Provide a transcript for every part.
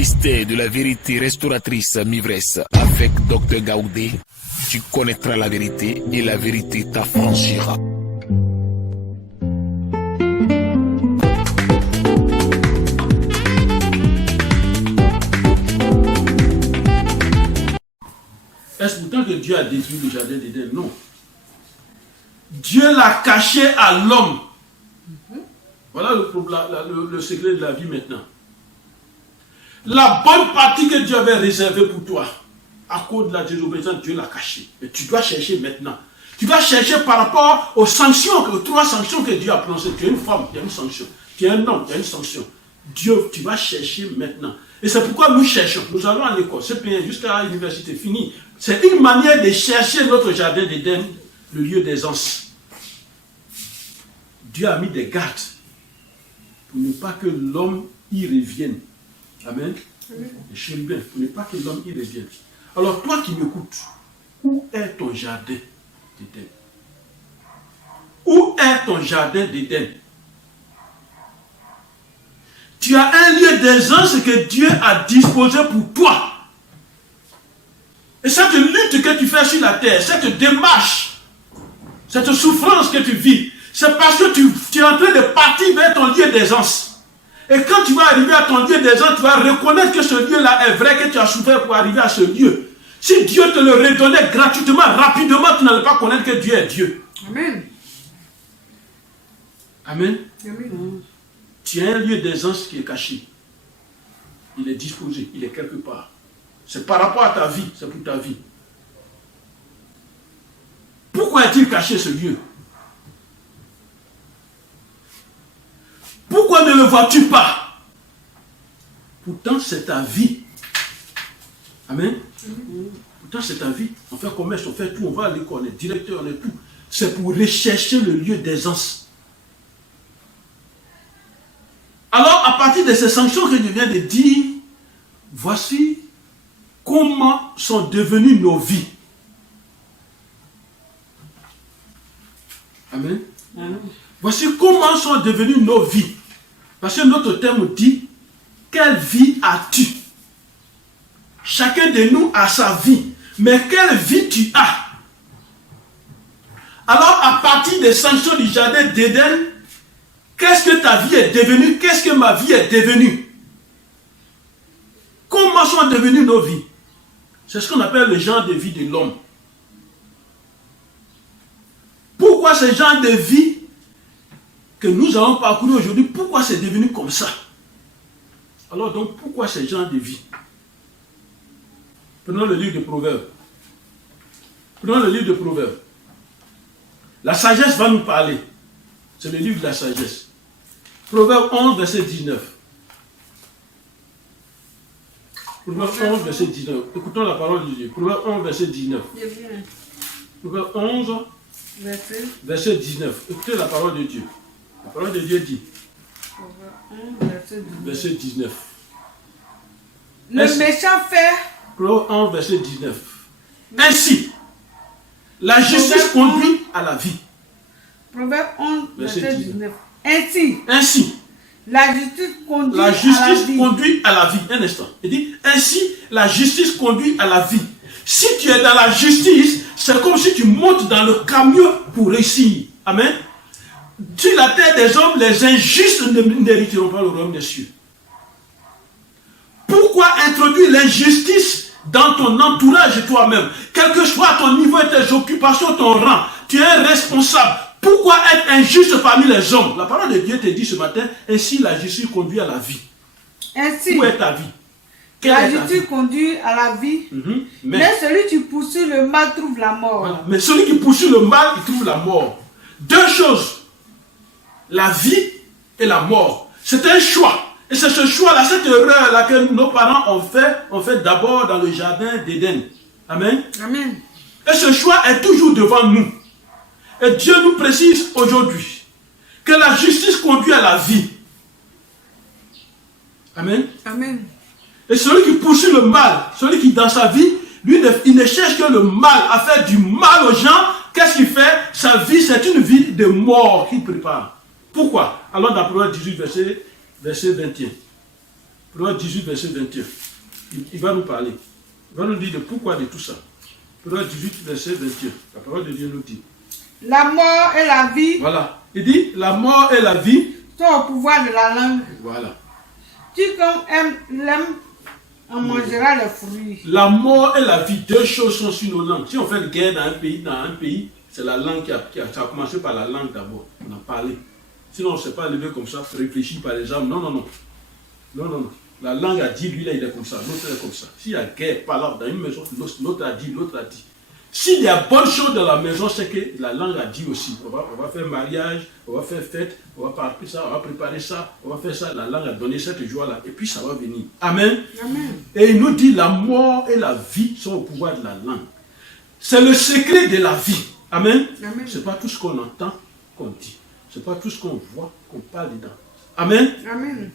mystère de la vérité restauratrice Mivresse avec Dr Gaoudé, tu connaîtras la vérité et la vérité t'affranchira. Est-ce pourtant que Dieu a détruit le jardin d'Éden? Non. Dieu l'a caché à l'homme. Voilà le secret de la vie maintenant. La bonne partie que Dieu avait réservée pour toi, à cause de la désobéissance, Dieu l'a cachée. Mais tu dois chercher maintenant. Tu dois chercher par rapport aux sanctions, aux 3 sanctions que Dieu a prononcées. Tu es une femme, il y a une sanction. Tu es un homme, il y a une sanction. Dieu, tu vas chercher maintenant. Et c'est pourquoi nous cherchons. Nous allons à l'école, c'est payé jusqu'à l'université, fini. C'est une manière de chercher notre jardin d'Éden, le lieu d'aisance. Dieu a mis des gardes pour ne pas que l'homme y revienne. Amen. Les chérubins, pour ne pas que l'homme y revienne. Alors toi qui m'écoutes, où est ton jardin d'Éden? Où est ton jardin d'Éden? Tu as un lieu d'aisance que Dieu a disposé pour toi. Et cette lutte que tu fais sur la terre, cette démarche, cette souffrance que tu vis, c'est parce que tu es en train de partir vers ton lieu d'aisance. Et quand tu vas arriver à ton lieu d'aisance, tu vas reconnaître que ce lieu-là est vrai, que tu as souffert pour arriver à ce lieu. Si Dieu te le redonnait gratuitement, rapidement, tu n'allais pas connaître que Dieu est Dieu. Amen. Amen. Amen. Tu as un lieu d'aisance qui est caché. Il est disposé, il est quelque part. C'est par rapport à ta vie, c'est pour ta vie. Pourquoi est-il caché ce lieu? Pourquoi ne le vois-tu pas? Pourtant, c'est ta vie. Amen. Pourtant, c'est ta vie. On fait commerce, on fait tout, on va à l'école, on est directeur, on est tout. C'est pour rechercher le lieu d'aisance. Alors, à partir de ces sanctions que je viens de dire, voici comment sont devenues nos vies. Amen. Voici comment sont devenues nos vies. Parce que notre thème dit, quelle vie as-tu? Chacun de nous a sa vie. Mais quelle vie tu as? Alors, à partir des sanctions du jardin d'Éden, qu'est-ce que ta vie est devenue? Qu'est-ce que ma vie est devenue? Comment sont devenues nos vies? C'est ce qu'on appelle le genre de vie de l'homme. Pourquoi ce genre de vie que nous allons parcourir aujourd'hui, pourquoi c'est devenu comme ça? Alors donc, pourquoi ce genre de vie? Prenons le livre de Proverbes. Prenons le livre de Proverbes. La sagesse va nous parler. C'est le livre de la sagesse. Proverbe 11, verset 19. Proverbe 11, verset 19. Écoutons la parole de Dieu. Proverbe 11, verset 19. Proverbe 11, verset 19. Écoutez la parole de Dieu. La parole de Dieu dit. Verset 19. Le méchant fait. Proverbe 11, verset 19. Ainsi, la justice conduit à la vie. Proverbe 11, verset 19. Ainsi, la justice conduit à la vie. Un instant. Il dit, ainsi, la justice conduit à la vie. Si tu es dans la justice, c'est comme si tu montes dans le camion pour réussir. Amen. Sur la terre des hommes, les injustes n'hériteront pas le royaume des cieux. Pourquoi introduire l'injustice dans ton entourage toi-même? Quel que soit ton niveau, tes occupations, ton rang, tu es un responsable. Pourquoi être injuste parmi les hommes? La parole de Dieu te dit ce matin, ainsi la justice conduit à la vie. Ainsi, où est ta vie? La justice conduit à la vie, mais celui qui poursuit le mal trouve la mort. Voilà. Mais celui qui poursuit le mal, il trouve la mort. Deux choses. La vie et la mort. C'est un choix. Et c'est ce choix-là, cette erreur-là que nos parents ont fait d'abord dans le jardin d'Éden. Amen. Amen. Et ce choix est toujours devant nous. Et Dieu nous précise aujourd'hui que la justice conduit à la vie. Amen. Amen. Et celui qui poursuit le mal, celui qui dans sa vie, lui, il ne cherche que le mal, à faire du mal aux gens. Qu'est-ce qu'il fait? Sa vie, c'est une vie de mort qu'il prépare. Pourquoi? Alors dans Proverbe 18, verset 21. Proverbe 18, verset 21. Il va nous parler. Il va nous dire le pourquoi de tout ça. Proverbe 18, verset 21. La parole de Dieu nous dit. La mort et la vie. Voilà. Il dit, la mort et la vie sont au pouvoir de la langue. Voilà. Quiconque l'aime en mangera les fruits. La mort et la vie, deux choses sont sur nos langues. Si on fait une guerre dans un pays, c'est la langue ça a commencé par la langue d'abord. On a parlé. Sinon, on ne s'est pas levé comme ça, réfléchi par les armes. Non, non, non. Non, non, non. La langue a dit, lui là, il est comme ça, l'autre est comme ça. S'il y a guerre, par là, dans une maison, l'autre a dit, l'autre a dit. S'il y a bonne chose dans la maison, c'est que la langue a dit aussi. On va faire mariage, on va faire fête, on va parler ça, on va préparer ça, on va faire ça. La langue a donné cette joie-là. Et puis ça va venir. Amen. Amen. Et il nous dit, la mort et la vie sont au pouvoir de la langue. C'est le secret de la vie. Amen. Amen. Ce n'est pas tout ce qu'on entend qu'on dit. Ce n'est pas tout ce qu'on voit qu'on parle dedans. Amen. Amen.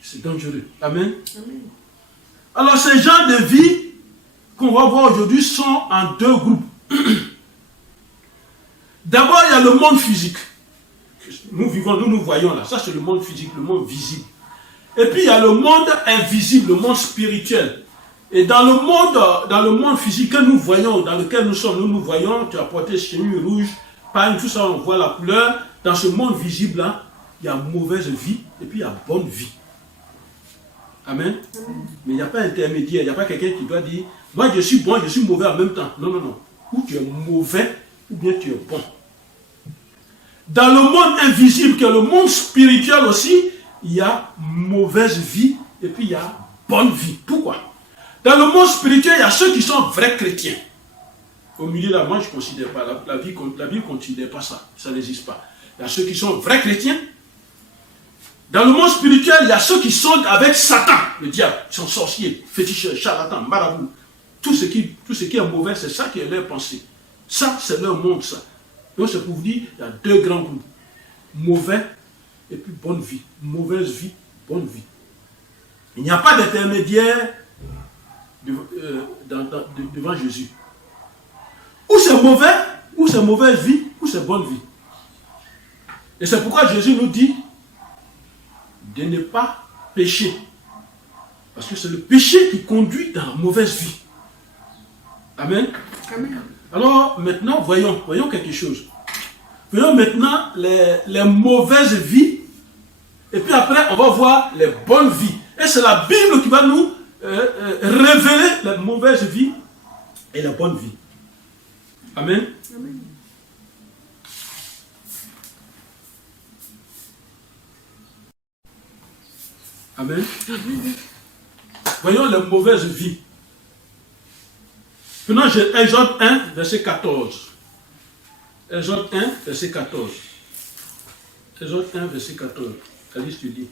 C'est dangereux. Amen. Amen. Alors ces gens de vie qu'on va voir aujourd'hui sont en deux groupes. D'abord, il y a le monde physique. Nous vivons, nous voyons là. Ça, c'est le monde physique, le monde visible. Et puis, il y a le monde invisible, le monde spirituel. Et dans le monde physique que nous voyons, dans lequel nous sommes, nous voyons, tu as porté chemise rouge, pagne, tout ça, on voit la couleur. Dans ce monde visible-là, il y a mauvaise vie et puis il y a bonne vie. Amen. Mais il n'y a pas intermédiaire, il n'y a pas quelqu'un qui doit dire, moi je suis bon, je suis mauvais en même temps. Non, non, non. Ou tu es mauvais, ou bien tu es bon. Dans le monde invisible, qui est le monde spirituel aussi, il y a mauvaise vie et puis il y a bonne vie. Pourquoi? Dans le monde spirituel, il y a ceux qui sont vrais chrétiens. Au milieu là, moi je ne considère pas, la Bible ne considère pas ça, ça n'existe pas. Il y a ceux qui sont vrais chrétiens. Dans le monde spirituel, il y a ceux qui sont avec Satan, le diable, qui sont sorciers, féticheurs, charlatans, marabouts. Tout ce qui est mauvais, c'est ça qui est leur pensée. Ça, c'est leur monde, ça. Donc c'est pour vous dire, il y a deux grands groupes. Mauvais et puis bonne vie. Mauvaise vie, bonne vie. Il n'y a pas d'intermédiaire devant Jésus. Ou c'est mauvais, ou c'est mauvaise vie, ou c'est bonne vie. Et c'est pourquoi Jésus nous dit de ne pas pécher. Parce que c'est le péché qui conduit dans la mauvaise vie. Amen. Amen. Alors maintenant, voyons quelque chose. Voyons maintenant les mauvaises vies. Et puis après, on va voir les bonnes vies. Et c'est la Bible qui va nous révéler les mauvaises vies et les bonnes vies. Amen. Amen. Amen. Voyons les mauvaises vies. Maintenant, j'ai Exode 1, verset 14. Exode 1, verset 14. Exode 1, verset 14. Alice, tu dis.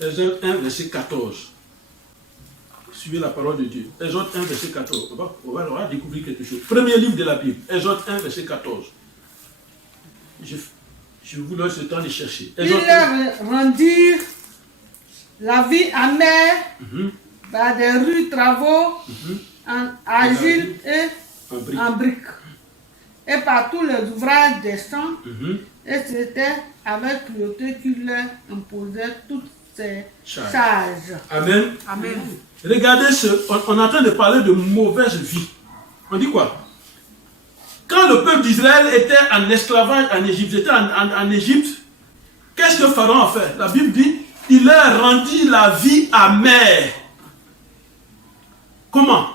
Exode 1, verset 14. Suivez la parole de Dieu. Exode 1, verset 14. On va découvrir quelque chose. Premier livre de la Bible. Exode 1, verset 14. Je vous laisse le temps de chercher. Il leur rendit la vie amère par des rudes travaux en argile et en briques. Et par tous les ouvrages des champs. Et c'était avec cruauté qu'il leur imposait toutes ces charges. Amen. Amen. Regardez, on est en train de parler de mauvaise vie. On dit quoi? Quand le peuple d'Israël était en esclavage en Égypte, était en Égypte, qu'est-ce que Pharaon a fait? La Bible dit, il leur rendit la vie amère. Comment?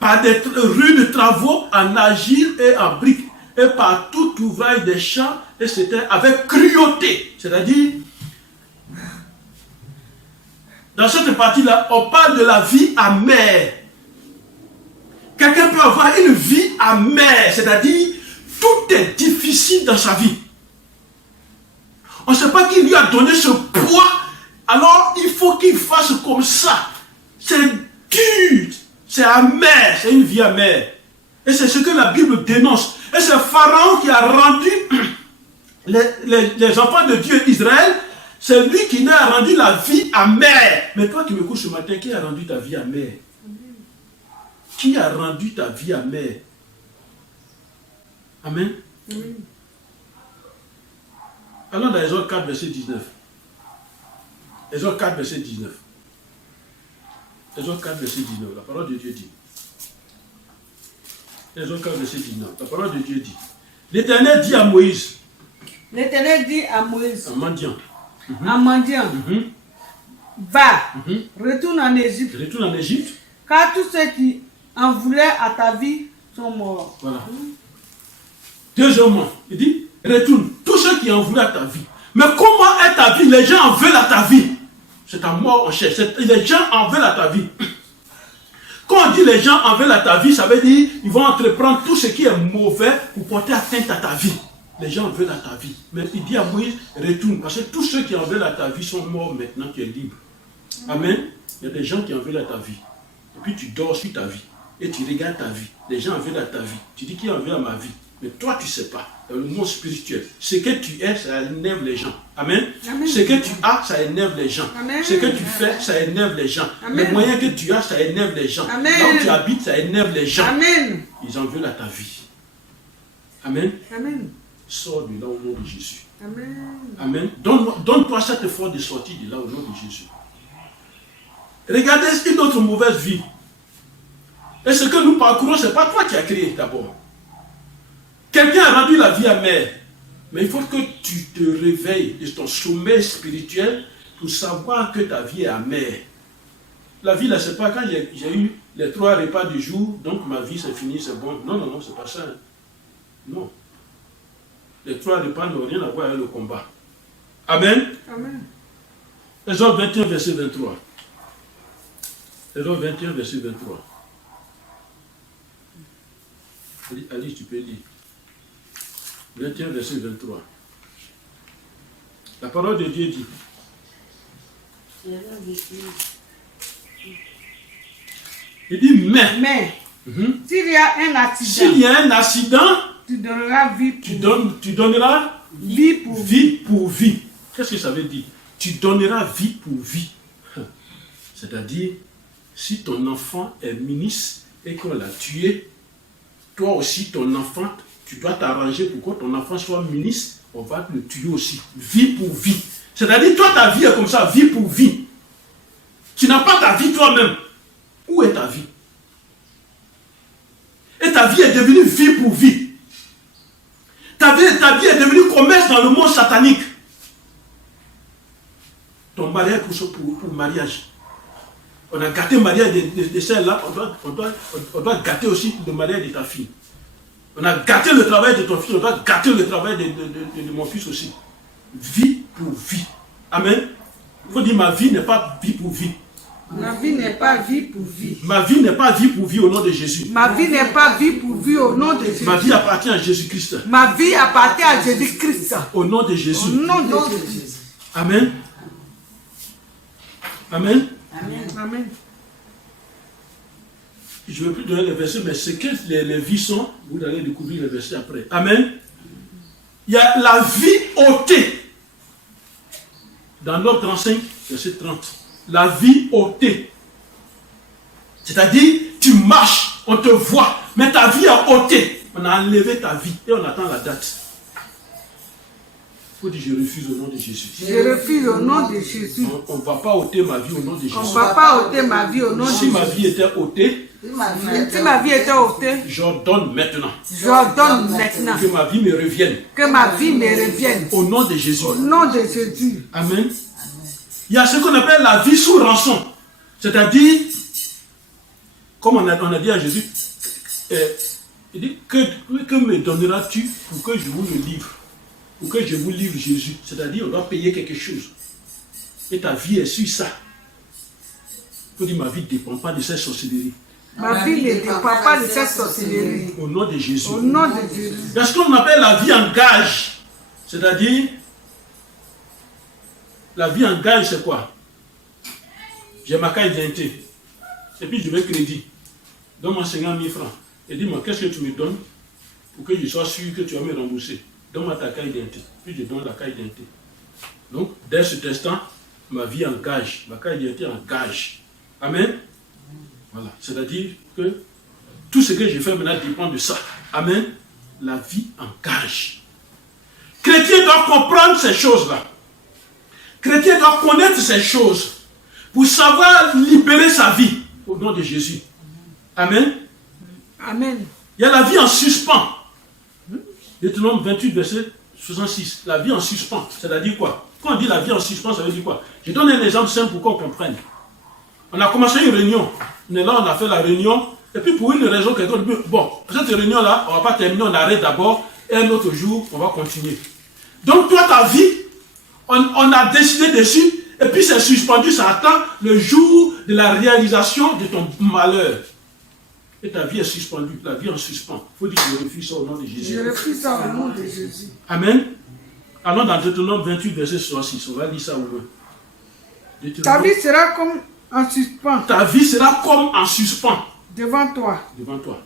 Par des rudes travaux en argile et en briques, et par tout ouvrage des champs, et c'était avec cruauté. C'est-à-dire, dans cette partie-là, on parle de la vie amère. Quelqu'un peut avoir une vie amère, c'est-à-dire, tout est difficile dans sa vie. On ne sait pas qui lui a donné ce poids, alors il faut qu'il fasse comme ça. C'est dur, c'est amer, c'est une vie amère. Et c'est ce que la Bible dénonce. Et c'est Pharaon qui a rendu les enfants de Dieu, Israël, c'est lui qui nous a rendu la vie amère. Mais toi qui me couches ce matin, qui a rendu ta vie amère? Qui a rendu ta vie amère? Amen. Allons dans Exode 4, verset 19. Exode 4, verset 19. Exode 4, verset 19. La parole de Dieu dit. Exode 4, verset 19. La parole de Dieu dit. L'Éternel dit à Moïse. L'Éternel dit à Moïse. En mendiant. En mendiant. Va, retourne en Égypte. Retourne en Égypte. Car tous ceux qui en voulaient à ta vie sont morts. Voilà. Deuxièmement, il dit, retourne. Tous ceux qui en voulaient à ta vie. Mais comment est ta vie? Les gens en veulent à ta vie. C'est ta mort en chair. Les gens en veulent à ta vie. Quand on dit les gens en veulent à ta vie, ça veut dire ils vont entreprendre tout ce qui est mauvais pour porter atteinte à ta vie. Les gens en veulent à ta vie. Mais il dit à Moïse, retourne. Parce que tous ceux qui en veulent à ta vie sont morts maintenant, tu es libre. Amen. Il y a des gens qui en veulent à ta vie. Et puis tu dors sur ta vie. Et tu regardes ta vie. Les gens en veulent à ta vie. Tu dis qui en veut à ma vie. Mais toi, tu ne sais pas. Dans le monde spirituel, ce que tu es, ça énerve les gens. Amen. Amen. Ce que tu as, ça énerve les gens. Amen. Ce que tu fais, ça énerve les gens. Amen. Les moyens que tu as, ça énerve les gens. Amen. Là où tu habites, ça énerve les gens. Amen. Ils en veulent à ta vie. Amen. Amen. Sors de là au nom de Jésus. Amen. Amen. Donne-toi cette force de sortir de là au nom de Jésus. Regardez une autre mauvaise vie. Et ce que nous parcourons, ce n'est pas toi qui as créé d'abord. Quelqu'un a rendu la vie amère. Mais il faut que tu te réveilles de ton sommeil spirituel pour savoir que ta vie est amère. La vie, là, c'est pas quand j'ai eu les 3 repas du jour, donc ma vie, c'est fini, c'est bon. Non, non, non, c'est pas ça. Non. Les 3 repas n'ont rien à voir avec le combat. Amen. Amen. Exode 21, verset 23. Exode 21, verset 23. Alice, tu peux lire. 21, verset 23. La parole de Dieu dit. Il dit, mais s'il y a un accident, s'il y a un accident, tu donneras vie pour tu donneras vie pour vie pour vie. Qu'est-ce que ça veut dire? Tu donneras vie pour vie. C'est-à-dire, si ton enfant est ministre et qu'on l'a tué, toi aussi, ton enfant, tu dois t'arranger pour que ton enfant soit ministre, on va le tuer aussi. Vie pour vie. C'est-à-dire, toi, ta vie est comme ça, vie pour vie. Tu n'as pas ta vie toi-même. Où est ta vie? Et ta vie est devenue vie pour vie. Ta vie est devenue commerce dans le monde satanique. Ton mariage pour mariage. On a gâté le mariage de celle-là, on doit gâter aussi le mariage de ta fille. On a gâté le travail de ton fils, on doit gâter le travail de mon fils aussi. Vie pour vie. Amen. Il faut dire, ma vie n'est pas vie pour vie. Ma vie n'est pas vie pour vie. Ma vie n'est pas vie pour vie au nom de Jésus. Ma vie n'est pas vie pour vie au nom de Jésus. Ma vie appartient à Jésus-Christ. Ma vie appartient à Jésus-Christ. Au nom de Jésus. Au nom de Jésus. Amen. Amen. Amen. Je ne vais plus donner les versets, mais ce que les vies sont, vous allez découvrir les versets après. Amen. Il y a la vie ôtée. Dans l'ordre 35, verset 30. La vie ôtée. C'est-à-dire, tu marches, on te voit, mais ta vie a ôté. On a enlevé ta vie et on attend la date. Il faut dire, je refuse au nom de Jésus. Je refuse au nom de Jésus. On ne va pas ôter ma vie au nom de Jésus. On ne va pas ôter ma vie au nom de Jésus. Si ma vie était ôtée, si ma vie était ôtée, j'ordonne maintenant. J'ordonne maintenant Que ma vie me revienne. que ma vie me revienne. Au nom de Jésus. Au nom de Jésus. Amen. Il y a ce qu'on appelle la vie sous rançon. C'est-à-dire, comme on a dit à Jésus, il dit, que me donneras-tu pour que je vous le livre? Pour que je vous livre Jésus. C'est-à-dire, on doit payer quelque chose. Et ta vie est sur ça. Il faut dire, ma vie ne dépend pas de cette sorcellerie. Ma vie ne dépend pas de cette sorcellerie. Au nom de Jésus. Au nom de Jésus. Il y a ce qu'on appelle la vie en gage. C'est-à-dire, la vie en gage, c'est quoi? J'ai ma carte d'identité. Et puis je veux crédit. Donne-moi 50 000 francs. Et dis-moi, qu'est-ce que tu me donnes pour que je sois sûr que tu vas me rembourser? Donne-moi ta carte d'identité. Puis je donne la carte d'identité. Donc, dès cet instant, ma vie en gage. Ma carte d'identité en gage. Amen. Voilà. C'est-à-dire que tout ce que je fais maintenant dépend de ça. Amen. La vie en gage. Chrétien doit comprendre ces choses-là. chrétien doit connaître ces choses pour savoir libérer sa vie au nom de Jésus. Amen. Amen. Il y a la vie en suspens. Deutéronome 28, verset 66. La vie en suspens, c'est-à-dire quoi? Quand on dit la vie en suspens, ça veut dire quoi? Je donne un exemple simple pour qu'on comprenne. On a commencé une réunion. Mais là, on a fait la réunion. Et puis pour une raison quelqu'un dit, bon, cette réunion-là, on ne va pas terminer, on arrête d'abord. Et un autre jour, on va continuer. Donc toi, ta vie, on a décidé dessus. Et puis c'est suspendu, ça attend le jour de la réalisation de ton malheur. Et ta vie est suspendue, la vie en suspens. Il faut dire que je refuse ça au nom de Jésus. Je refuse ça au nom de Jésus. Amen. Allons dans Deutéronome 28, verset 66. On va lire ça au moins. Ta vie sera comme en suspens. Ta vie sera comme en suspens. Devant toi. Devant toi.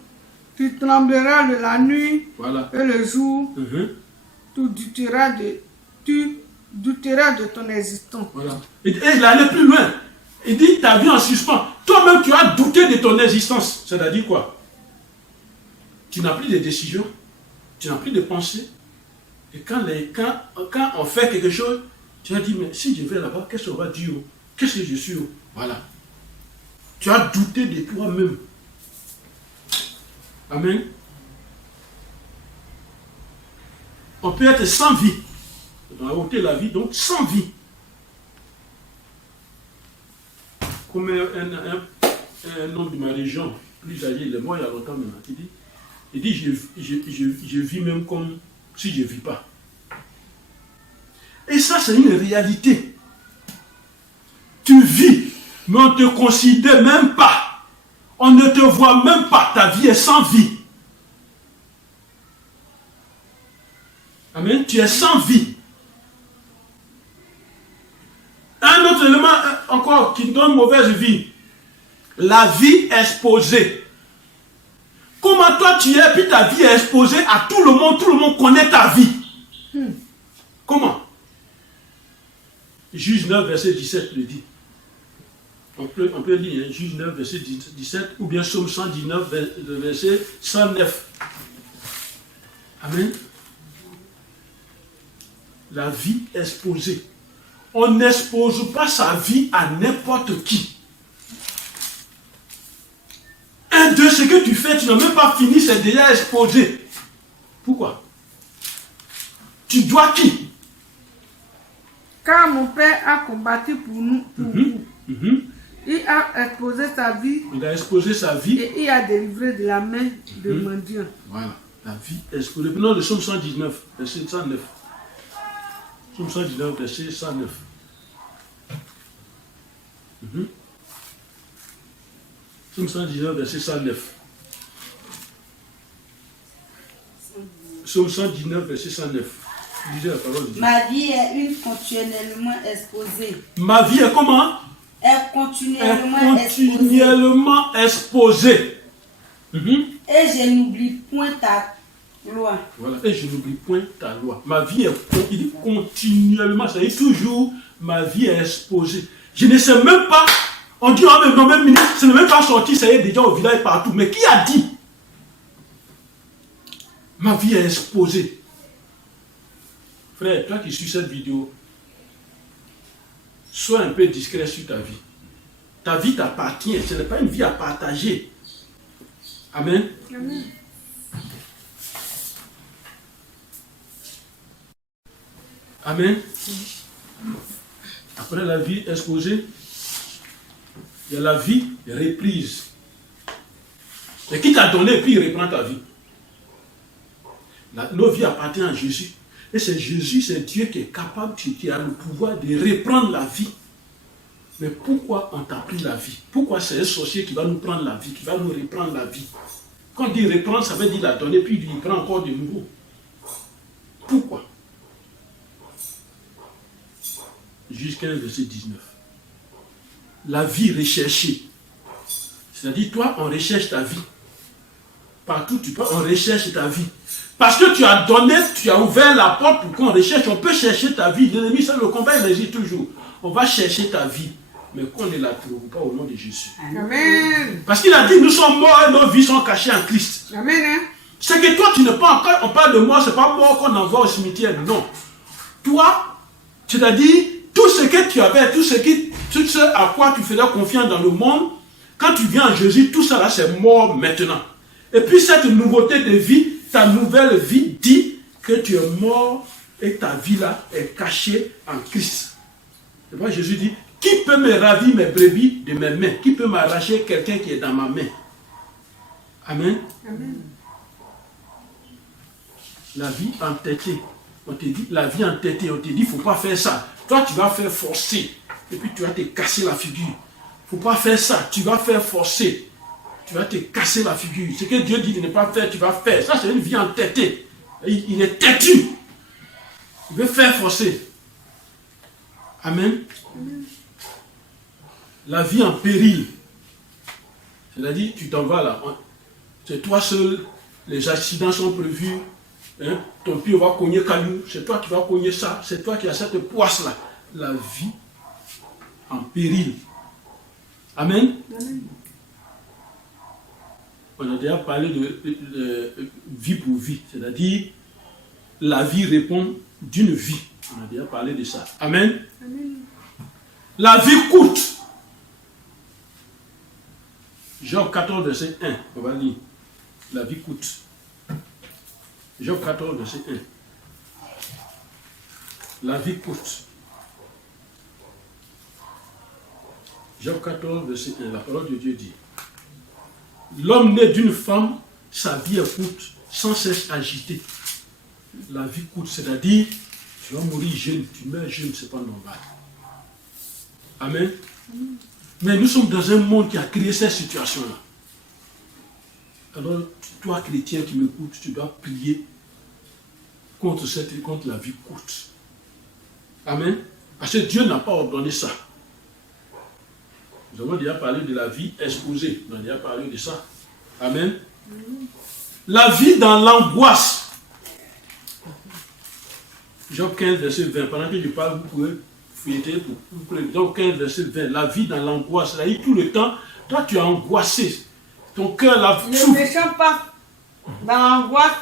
Tu trembleras la nuit Voilà. et le jour. Tu douteras de ton existence. Voilà. Et il allait plus loin. Il dit ta vie en suspens. Toi-même, tu as douté de ton existence. C'est-à-dire quoi? Tu n'as plus de décision. Tu n'as plus de pensée. Et quand on fait quelque chose, tu as dit, mais si je vais là-bas, qu'est-ce qu'on va dire? Qu'est-ce que je suis? Voilà. Tu as douté de toi-même. Amen. On peut être sans vie. On a ôté la vie, donc sans vie. Comme un homme de ma région, plus âgé, il est mort il y a longtemps maintenant, il dit je vis même comme si je ne vis pas. Et ça, c'est une réalité. Tu vis, mais on ne te considère même pas. On ne te voit même pas. Ta vie est sans vie. Amen. Tu es sans vie. Un autre élément encore qui donne mauvaise vie. La vie exposée. Comment toi tu es, puis ta vie est exposée à tout le monde connaît ta vie. Comment? Juge 9, verset 17 le dit. On peut lire, hein, Juge 9, verset 17, ou bien Psaume 119, verset 109. Amen. La vie exposée. On n'expose pas sa vie à n'importe qui. Ce que tu fais, tu n'as même pas fini, c'est déjà exposé. Pourquoi? Tu dois qui? Car mon Père a combattu pour nous. Il a exposé sa vie. Il a exposé sa vie. Et il a délivré de la main de mendiant. Voilà, la vie exposée. Prenons le Psaume 119, verset 109. Psaume 119, verset 109. Psaume 119, verset 109. Psaume 119, verset 109. Lisez la parole de Dieu. Ma vie est continuellement exposée. Ma vie est comment? Est continuellement exposée. Et je n'oublie point ta loi. Voilà, et je n'oublie point ta loi. Ma vie est, il dit continuellement, ça dit toujours, ma vie est exposée. Je ne sais même pas, on dit, oh, mais non, même ministre, ce n'est même pas sorti, ça y est déjà au village partout. Mais qui a dit? Ma vie est exposée. Frère, toi qui suis cette vidéo, sois un peu discret sur ta vie. Ta vie t'appartient, ce n'est pas une vie à partager. Amen. Amen. Amen. Après la vie exposée, il y a la vie reprise. Et qui t'a donné, puis il reprend ta vie. Nos vies appartiennent à Jésus. Et c'est Jésus, c'est Dieu qui est capable, qui a le pouvoir de reprendre la vie. Mais pourquoi on t'a pris la vie? Pourquoi c'est un sorcier qui va nous prendre la vie, qui va nous reprendre la vie? Quand on dit reprendre, ça veut dire la donner, puis il prend encore de nouveau. Pourquoi? Jusqu'à verset 19. La vie recherchée. C'est-à-dire, toi, on recherche ta vie. Partout tu peux, on recherche ta vie. Parce que tu as donné, tu as ouvert la porte pour qu'on recherche. On peut chercher ta vie. L'ennemi, c'est le combat, il existe toujours. On va chercher ta vie. Mais qu'on ne la trouve pas au nom de Jésus. Amen. Parce qu'il a dit, nous sommes morts et nos vies sont cachées en Christ. Amen. Hein? C'est que toi, tu n'es pas encore, on parle de mort, c'est pas mort qu'on envoie au cimetière. Non. Toi, c'est-à-dire, tout ce que tu avais, tout ce à quoi tu faisais confiance dans le monde, quand tu viens en Jésus, tout ça là, c'est mort maintenant. Et puis cette nouveauté de vie, ta nouvelle vie dit que tu es mort et ta vie là est cachée en Christ. Et moi Jésus dit, qui peut me ravir mes brebis de mes mains? Qui peut m'arracher quelqu'un qui est dans ma main? Amen. Amen. La vie entêtée. On te dit, la vie entêtée, on te dit, il ne faut pas faire ça. Toi, tu vas faire forcer. Et puis, tu vas te casser la figure. Il ne faut pas faire ça. Tu vas faire forcer. Tu vas te casser la figure. Ce que Dieu dit de ne pas faire, tu vas faire. Ça, c'est une vie entêtée. Il est têtu. Il veut faire forcer. Amen. La vie en péril. C'est-à-dire, tu t'en vas là. C'est toi seul. Les accidents sont prévus. Hein? Ton pied va cogner caillou, c'est toi qui vas cogner ça, c'est toi qui as cette poisse-là. La vie en péril. Amen. Amen. On a déjà parlé de vie pour vie, c'est-à-dire la vie répond d'une vie. On a déjà parlé de ça. Amen. Amen. La vie coûte. Job 14, verset 1, on va lire. La vie coûte. Job 14, verset 1. La vie coûte. Job 14, verset 1. La parole de Dieu dit, l'homme né d'une femme, sa vie est courte, sans cesse agitée. La vie coûte, c'est-à-dire, tu vas mourir jeune, tu meurs jeune, c'est pas normal. Amen. Mais nous sommes dans un monde qui a créé cette situation-là. Alors, toi, chrétien qui m'écoutes, tu dois prier contre la vie courte. Amen. Parce que Dieu n'a pas ordonné ça. Nous avons déjà parlé de la vie exposée. On a déjà parlé de ça. Amen. La vie dans l'angoisse. Job 15, verset 20. Pendant que je parle, vous pouvez fouiller pour Job 15, verset 20. La vie dans l'angoisse. C'est-à-dire tout le temps, toi tu es angoissé. Ton cœur là Le méchant passe dans l'angoisse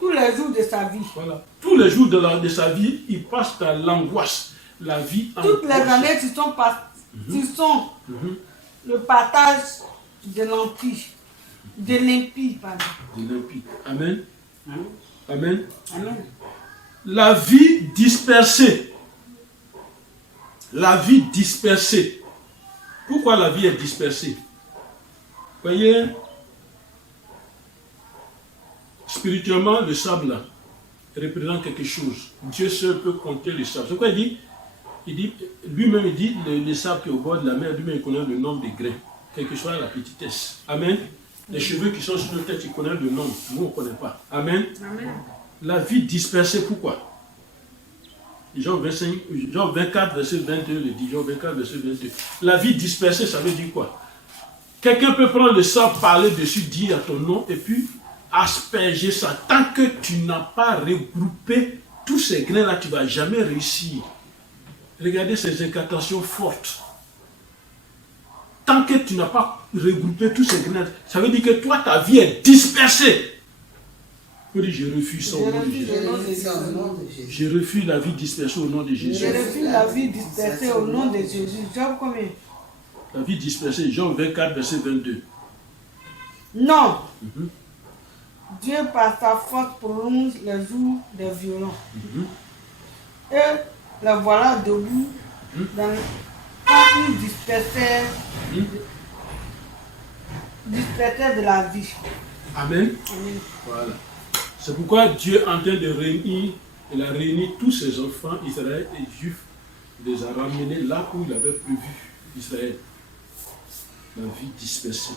tous les jours de sa vie. Voilà. Tous les jours de sa vie, il passe dans l'angoisse. La vie toutes les années, tu sont le partage de l'empire. De l'impie, pardon. De l'impie. Amen. Amen. Amen. Amen. La vie dispersée. La vie dispersée. Pourquoi la vie est dispersée? Voyez, spirituellement, le sable là, représente quelque chose. Dieu seul peut compter le sable. C'est quoi il dit? Lui-même, il dit, le sable qui est au bord de la mer, lui-même, il connaît le nombre des grains, quelle que soit la petitesse. Amen. Les cheveux qui sont sur notre tête, il connaît le nombre. Nous, on ne connaît pas. Amen. Amen. La vie dispersée, pourquoi? Jean 24, verset 22, le dit. Jean 24, verset 22. La vie dispersée, ça veut dire quoi? Quelqu'un peut prendre le sable, parler dessus, dire à ton nom, et puis asperger ça. Tant que tu n'as pas regroupé tous ces grains-là, tu ne vas jamais réussir. Regardez ces incantations fortes. Tant que tu n'as pas regroupé tous ces grains, ça veut dire que toi, ta vie est dispersée. Il dit, je refuse ça au nom de Jésus. Je refuse la vie dispersée au nom de Jésus. Je refuse la vie dispersée au nom de Jésus. Job combien? La vie dispersée, Jean 24, verset 22. Non. Dieu, par sa force, prolonge les jours des violents. Et la voilà debout dans une dispersée de la vie. Amen. Amen. Voilà. C'est pourquoi Dieu est en train de réunir, il a réuni tous ses enfants, Israël et Juifs, il les a ramenés là où il avait prévu Israël. La vie dispersée.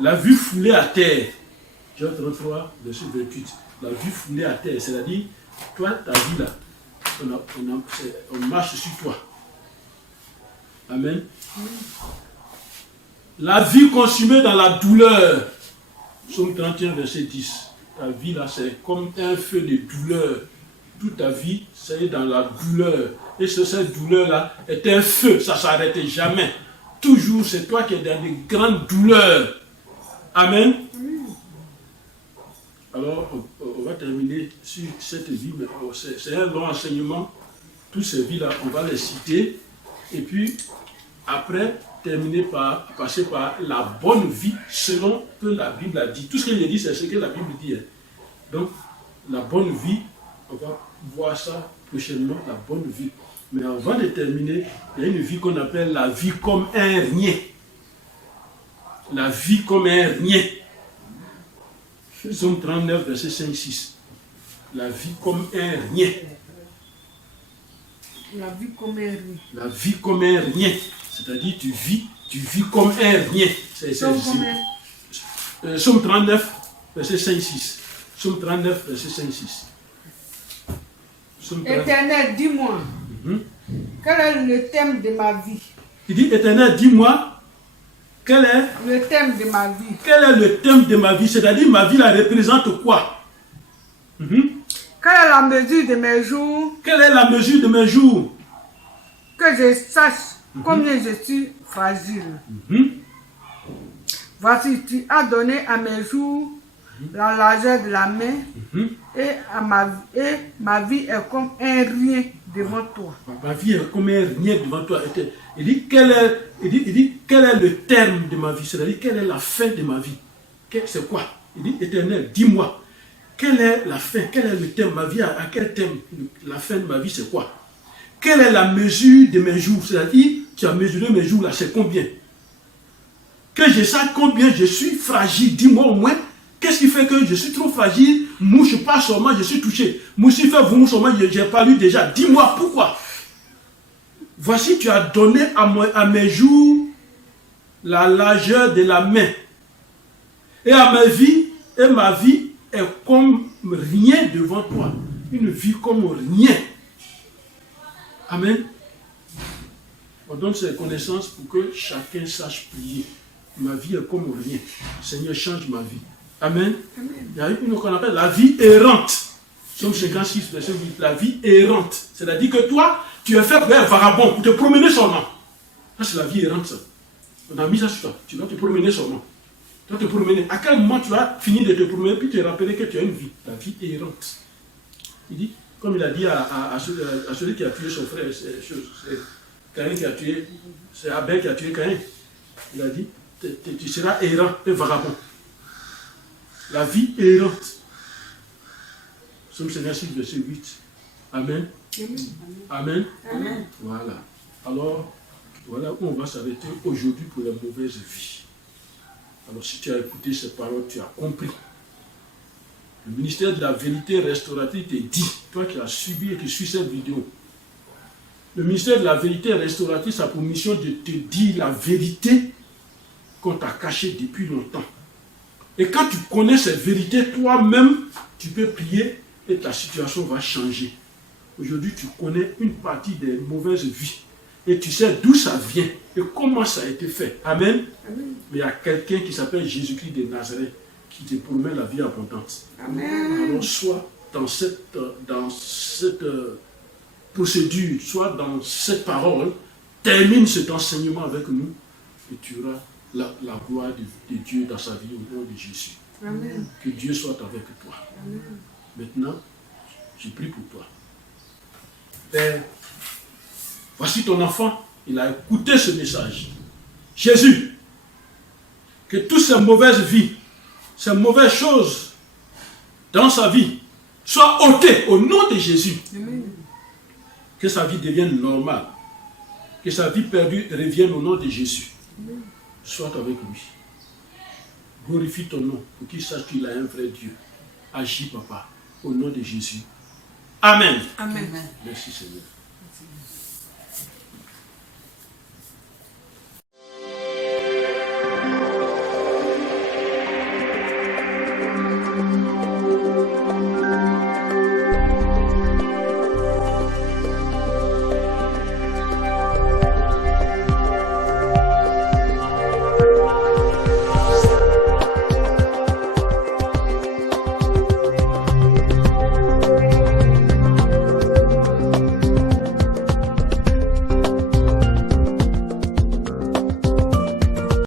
La vue foulée à terre. Jean 33, verset 28. La vue foulée à terre, c'est-à-dire, toi, ta vie là, on marche sur toi. Amen. La vie consumée dans la douleur. Psaume 31, verset 10. Ta vie là, c'est comme un feu de douleur. Toute ta vie, c'est dans la douleur. Et cette douleur là est un feu, ça ne s'arrête jamais. Toujours, c'est toi qui es dans de grandes douleurs. Amen. Alors, on va terminer sur cette vie, mais c'est un long enseignement. Toutes ces vies-là, on va les citer. Et puis, après, passer par la bonne vie selon que la Bible a dit. Tout ce que j'ai dit, c'est ce que la Bible dit. Hein. Donc, la bonne vie, on va voir ça prochainement, la bonne vie. Mais avant de terminer, il y a une vie qu'on appelle la vie comme un rien. La vie comme un rien. Psaume 39, verset 5-6. La vie comme un rien. La vie comme un rien. La vie comme un rien. C'est-à-dire, tu vis comme un rien. Psaume 39, verset 5-6. Psaume 39, verset 5-6. Éternel, dis-moi, quel est le thème de ma vie? Il dit, Éternel, dis-moi, quel est le thème de ma vie? Quel est le thème de ma vie? C'est-à-dire, ma vie, la représente quoi? Quelle est la mesure de mes jours? Quelle est la mesure de mes jours? Que je sache combien je suis fragile. Voici, tu as donné à mes jours la largeur de la main, et ma vie est comme un rien devant toi. Ma vie est comme un rien devant toi. Il dit, quel est le terme de ma vie? C'est-à-dire, quelle est la fin de ma vie? C'est quoi? Il dit, Éternel, dis-moi, quelle est la fin? Quel est le terme? Ma vie, à quel terme? La fin de ma vie, c'est quoi? Quelle est la mesure de mes jours? C'est-à-dire, tu as mesuré mes jours là, c'est combien? Que je sache combien je suis fragile. Dis-moi au moins, qu'est-ce qui fait que je suis trop fragile? Mouche pas seulement, je suis touché. Mouche fait vous seulement, je n'ai pas lu déjà. Dis-moi pourquoi. Voici, tu as donné à mes jours la largeur de la main. Et ma vie est comme rien devant toi. Une vie comme rien. Amen. On donne ces connaissances pour que chacun sache prier. Ma vie est comme rien. Seigneur, change ma vie. Amen. Amen. Il y a une qu'on appelle la vie errante. Somme 56, verset 8. La vie errante. C'est-à-dire que toi, tu es fait pour être vagabond, pour te promener seulement. Ça, c'est la vie errante, ça. On a mis ça sur toi. Tu dois te promener seulement. Tu dois te promener. À quel moment tu vas finir de te promener, puis te rappeler que tu as une vie. La vie errante. Il dit, comme il a dit à celui qui a tué son frère, c'est Caïn qui a tué, c'est Abel qui a tué Caïn. Il a dit, tu seras errant et vagabond. La vie errante. Psaume 56, verset 8. Amen. Amen. Amen. Voilà. Alors, voilà où on va s'arrêter aujourd'hui pour la mauvaise vie. Alors, si tu as écouté ces paroles, tu as compris. Le ministère de la vérité restauratrice te dit, toi qui as suivi et qui suis cette vidéo, le ministère de la vérité restauratrice a pour mission de te dire la vérité qu'on t'a cachée depuis longtemps. Et quand tu connais cette vérité, toi-même, tu peux prier et ta situation va changer. Aujourd'hui, tu connais une partie des mauvaises vies et tu sais d'où ça vient et comment ça a été fait. Amen. Amen. Mais il y a quelqu'un qui s'appelle Jésus-Christ de Nazareth qui te promet la vie abondante. Amen. Alors, soit dans cette procédure, soit dans cette parole, termine cet enseignement avec nous et tu auras la gloire de Dieu dans sa vie au nom de Jésus. Amen. Que Dieu soit avec toi. Amen. Maintenant, je prie pour toi. Père, voici ton enfant, il a écouté ce message. Jésus, que toutes ces mauvaises vies, ces mauvaises choses dans sa vie soient ôtées au nom de Jésus. Amen. Que sa vie devienne normale. Que sa vie perdue revienne au nom de Jésus. Amen. Sois avec lui. Glorifie ton nom pour qu'il sache qu'il a un vrai Dieu. Agis, papa, au nom de Jésus. Amen. Amen. Merci, Seigneur. Merci.